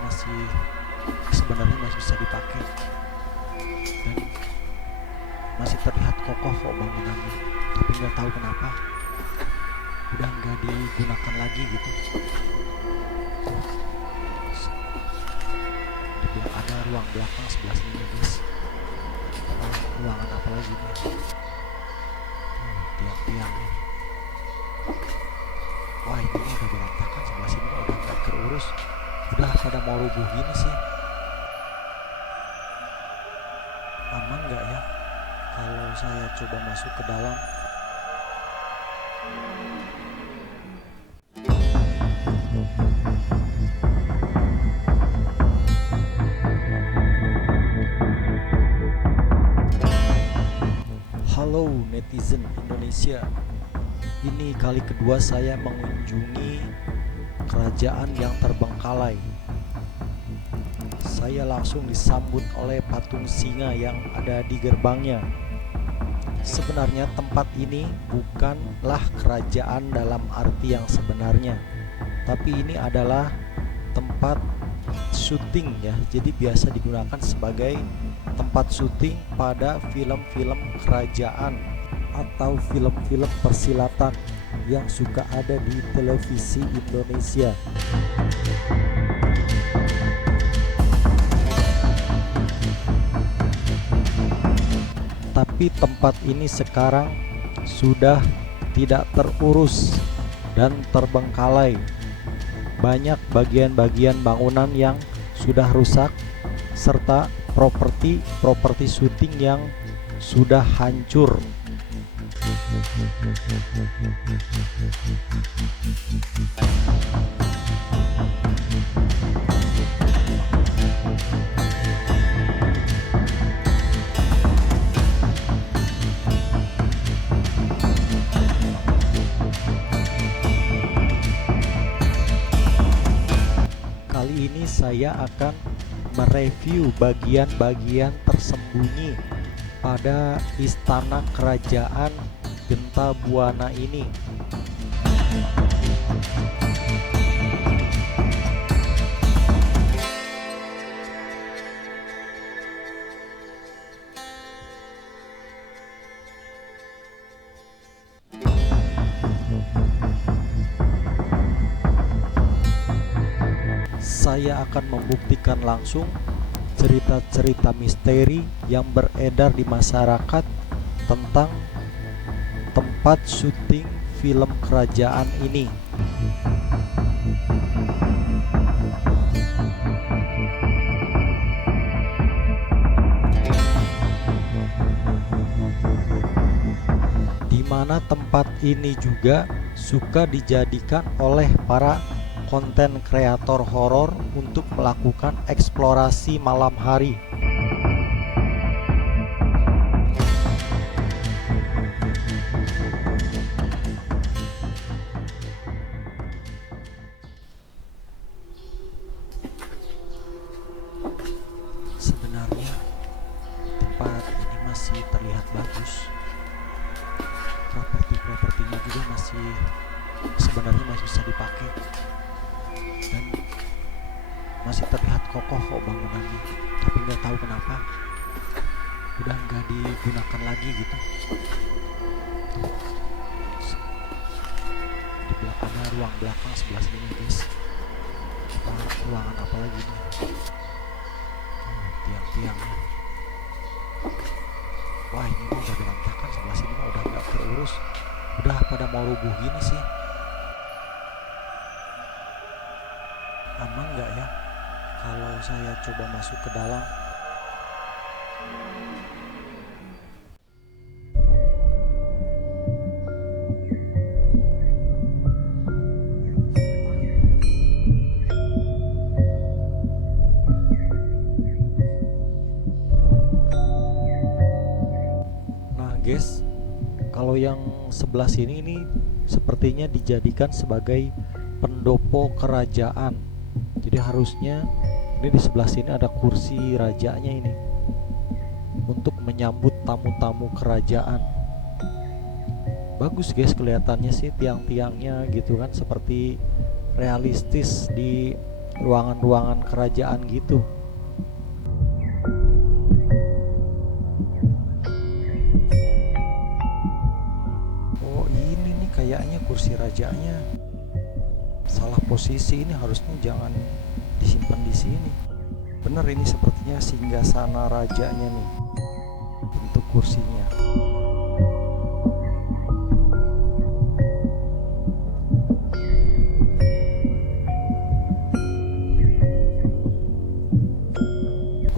masih sebenarnya masih bisa dipakai dan masih terlihat kokoh kok bangunannya, tapi nggak tahu kenapa udah nggak digunakan lagi gitu. Dibilang ada ruang belakang sebelah sini guys. Ruangan apa lagi nih? Tiang-tiangnya. Wah ini mah udah berantakan, sebelah sini mah udah nggak terurus, udah pada mau rubuh gini sih. Aman nggak ya kalau saya coba masuk ke dalam? Halo netizen Indonesia, ini kali kedua saya mengunjungi kerajaan yang terbengkalai. Saya langsung disambut oleh patung singa yang ada di gerbangnya. Sebenarnya tempat ini bukanlah kerajaan dalam arti yang sebenarnya, tapi ini adalah tempat syuting ya. Jadi biasa digunakan sebagai tempat syuting pada film-film kerajaan atau film-film persilatan yang suka ada di televisi Indonesia. Tapi tempat ini sekarang sudah tidak terurus dan terbengkalai. Banyak bagian-bagian bangunan yang sudah rusak serta properti syuting yang sudah hancur. Kali ini saya akan mereview bagian-bagian tersembunyi pada istana kerajaan Genta Buana ini. Saya akan membuktikan langsung cerita-cerita misteri yang beredar di masyarakat tentang tempat syuting film kerajaan ini. Di mana tempat ini juga suka dijadikan oleh para konten kreator horor untuk melakukan eksplorasi malam hari. Sebenarnya tempat ini masih terlihat bagus. Propertinya juga sebenarnya masih bisa dipakai. Dan masih terlihat kokoh kok bangunannya, tapi nggak tahu kenapa udah nggak digunakan lagi gitu. Di belakang ada ruang belakang sebelah sini guys. Ruangan apa lagi nih? Tiang-tiangnya. Wah ini mah udah berantakan, sebelah sini mah udah nggak terurus, udah pada mau rubuh gini sih. Aman nggak ya kalau saya coba masuk ke dalam? Nah guys, kalau yang sebelah sini ini sepertinya dijadikan sebagai pendopo kerajaan. Jadi harusnya ini di sebelah sini ada kursi rajanya ini untuk menyambut tamu-tamu kerajaan. Bagus guys kelihatannya sih tiang-tiangnya gitu kan, seperti realistis di ruangan-ruangan kerajaan gitu. Oh ini nih kayaknya kursi rajanya. Salah posisi, ini harusnya jangan disimpan di sini. Bener, ini sepertinya singgasana rajanya nih untuk kursinya.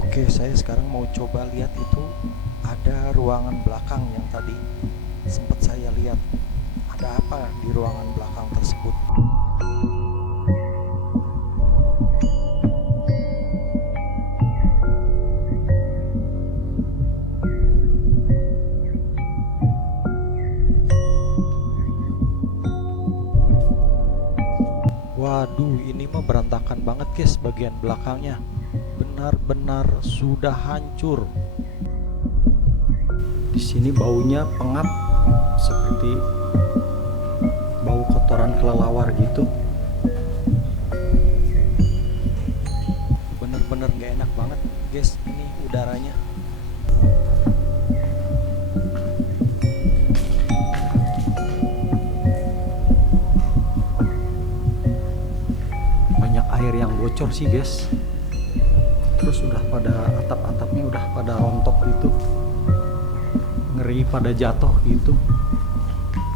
Oke, saya sekarang mau coba lihat itu ada ruangan belakang yang tadi sempat saya lihat. Ada apa di ruangan belakang tersebut? Waduh, ini mah berantakan banget guys bagian belakangnya. Benar-benar sudah hancur. Di sini baunya pengap seperti bau kotoran kelelawar gitu. Bener-bener gak enak banget guys ini udaranya. Banyak air yang bocor sih guys. Terus udah pada atap-atapnya udah pada rontok gitu, ngeri pada jatuh gitu.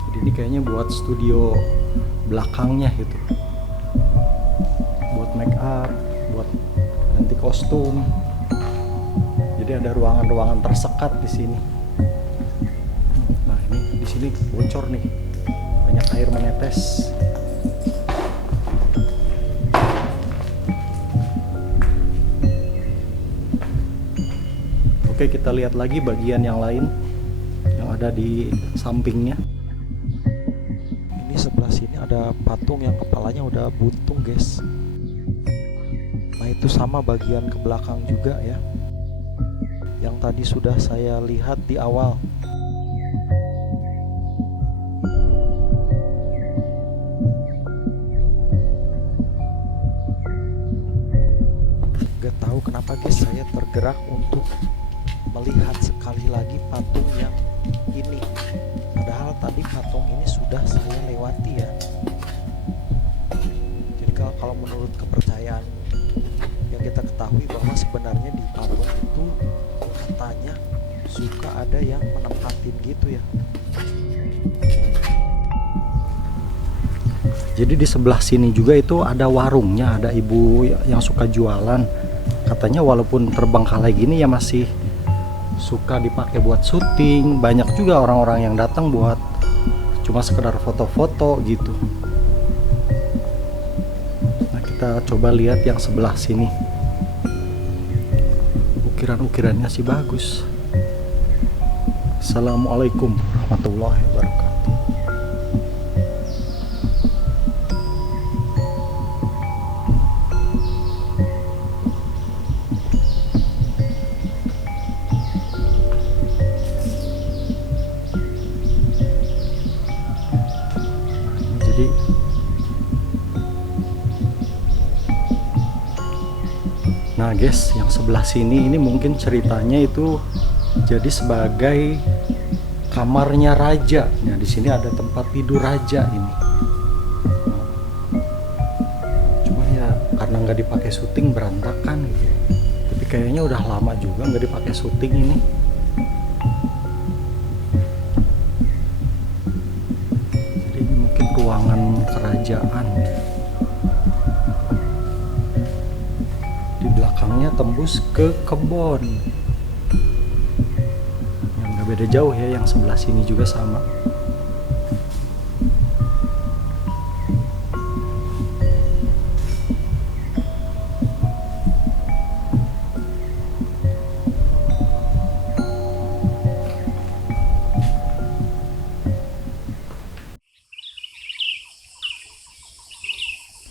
Jadi ini kayaknya buat studio belakangnya gitu, buat make up, buat ganti kostum. Jadi ada ruangan-ruangan tersekat di sini. Nah ini di sini bocor nih, banyak air menetes. Oke, kita lihat lagi bagian yang lain yang ada di sampingnya. Ini sebelah sini ada patung yang kepalanya udah buntung guys. Nah itu sama bagian ke belakang juga ya, yang tadi sudah saya lihat di awal. Gak tahu kenapa guys saya tergerak untuk melihat sekali lagi patung yang ini. Padahal tadi patung ini sudah saya lewati ya. Jadi kalau menurut kepercayaan yang kita ketahui bahwa sebenarnya di patung itu katanya suka ada yang menempatin gitu ya. Jadi di sebelah sini juga itu ada warungnya, ada ibu yang suka jualan. Katanya walaupun terbengkalai gini ya masih suka dipakai buat syuting. Banyak juga orang-orang yang datang buat cuma sekedar foto-foto gitu. Nah kita coba lihat yang sebelah sini. Ukiran-ukirannya sih bagus. Assalamualaikum warahmatullahi wabarakatuh. Jadi nah guys, yang sebelah sini ini mungkin ceritanya itu jadi sebagai kamarnya raja. Nah di sini ada tempat tidur raja ini. Cuma ya karena nggak dipakai syuting berantakan gitu. Tapi kayaknya udah lama juga nggak dipakai syuting ini. Ruangan kerajaan. Di belakangnya tembus ke kebun. Yang nggak beda jauh ya, yang sebelah sini juga sama.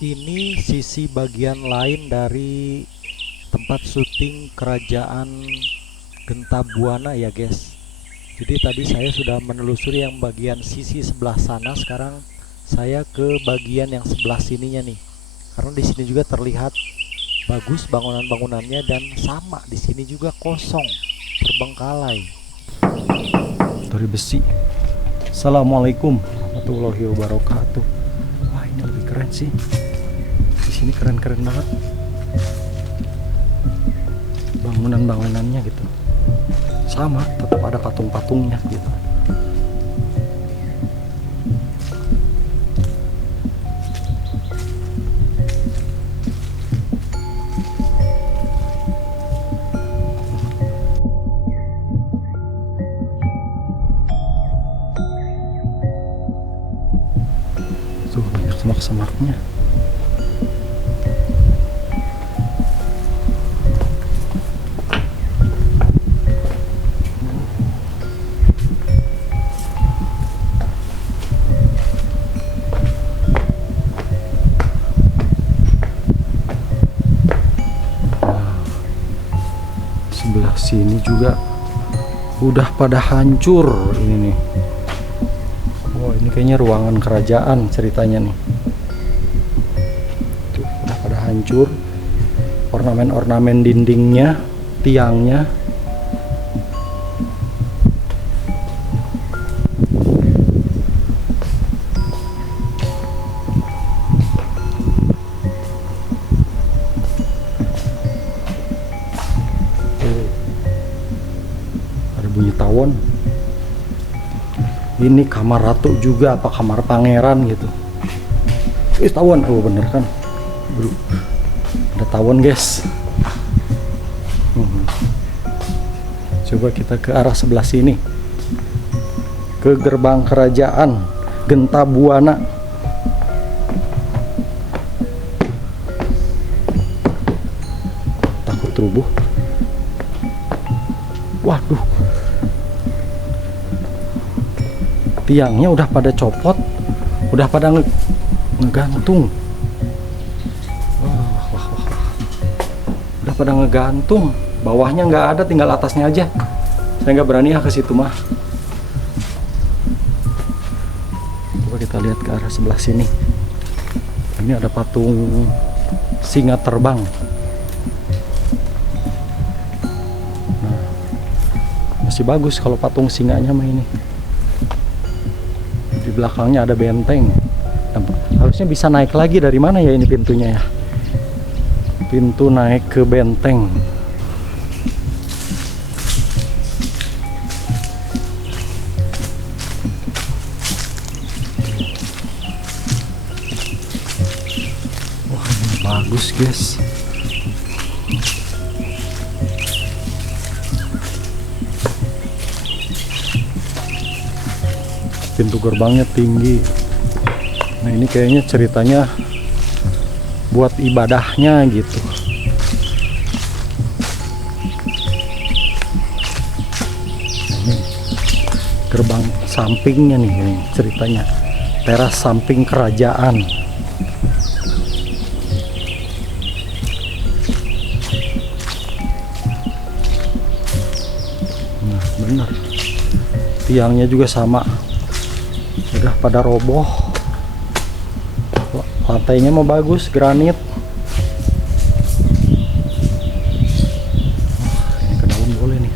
Ini sisi bagian lain dari tempat syuting kerajaan Gentabuana ya guys. Jadi tadi saya sudah menelusuri yang bagian sisi sebelah sana. Sekarang saya ke bagian yang sebelah sininya nih. Karena di sini juga terlihat bagus bangunan-bangunannya dan sama di sini juga kosong, terbengkalai. Dari besi. Assalamualaikum warahmatullahi wabarakatuh. Wah, ini lebih keren sih. Di sini keren-keren banget. Bangunan-bangunannya gitu. Sama, tetap ada patung-patungnya gitu. Tuh banyak semak-semaknya. Sebelah sini juga udah pada hancur ini nih. Oh, ini kayaknya ruangan kerajaan ceritanya nih. Tuh, udah pada hancur. Ornamen-ornamen dindingnya, tiangnya. Tuh, ada bunyi tawon. Ini kamar ratu juga apa kamar pangeran gitu. Tawon, oh bener kan. Ada tawon guys. Coba kita ke arah sebelah sini, ke gerbang kerajaan Genta Buana. Takut rubuh. Waduh, tiangnya udah pada copot, udah pada ngegantung. Wah. Udah pada ngegantung. Bawahnya nggak ada, tinggal atasnya aja. Saya nggak berani ke situ mah. Coba kita lihat ke arah sebelah sini. Ini ada patung singa terbang. Nah, masih bagus kalau patung singanya mah ini. Di belakangnya ada benteng. Nah, harusnya bisa naik lagi. Dari mana ya ini pintunya ya? Pintu naik ke benteng. Wah, ini bagus guys. Pintu gerbangnya tinggi. Nah, ini kayaknya ceritanya buat ibadahnya gitu. Nah, ini gerbang sampingnya nih, ini ceritanya teras samping kerajaan. Nah, bener. Tiangnya juga sama. Udah pada roboh. Lantainya mau bagus, granit. Ini ke dalam boleh nih.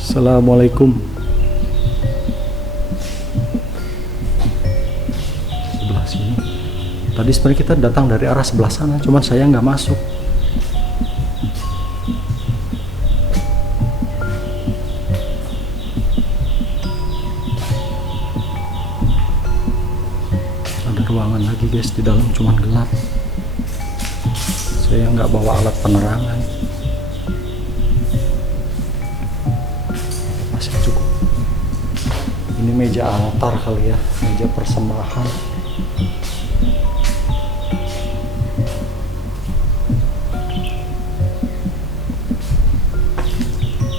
Assalamualaikum. Sebelah sini. Tadi sebenarnya kita datang dari arah sebelah sana, cuman saya nggak masuk. Ruangan lagi guys, di dalam cuman gelap. Saya nggak bawa alat penerangan. Masih cukup. Ini meja altar kali ya, meja persembahan.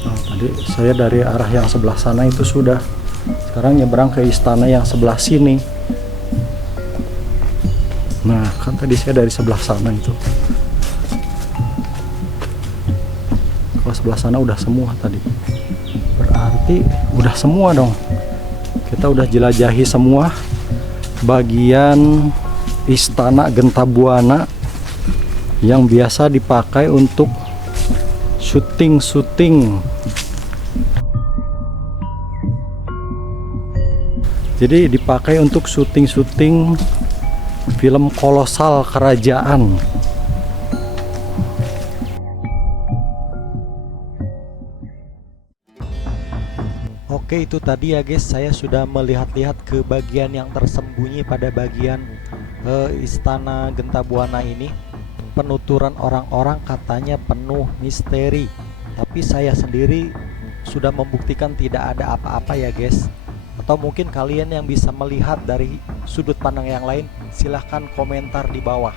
Nah, tadi saya dari arah yang sebelah sana itu sudah. Sekarang nyebrang ke istana yang sebelah sini. Nah, kan tadi saya dari sebelah sana itu. Kalau sebelah sana udah semua tadi. Berarti udah semua dong. Kita udah jelajahi semua bagian Istana Genta Buana yang biasa dipakai untuk syuting-syuting. Jadi dipakai untuk syuting-syuting film kolosal kerajaan. Oke, itu tadi ya guys, saya sudah melihat-lihat ke bagian yang tersembunyi pada bagian Istana Genta Buana ini. Penuturan orang-orang katanya penuh misteri, tapi saya sendiri sudah membuktikan tidak ada apa-apa ya guys. Atau mungkin kalian yang bisa melihat dari sudut pandang yang lain, silahkan komentar di bawah.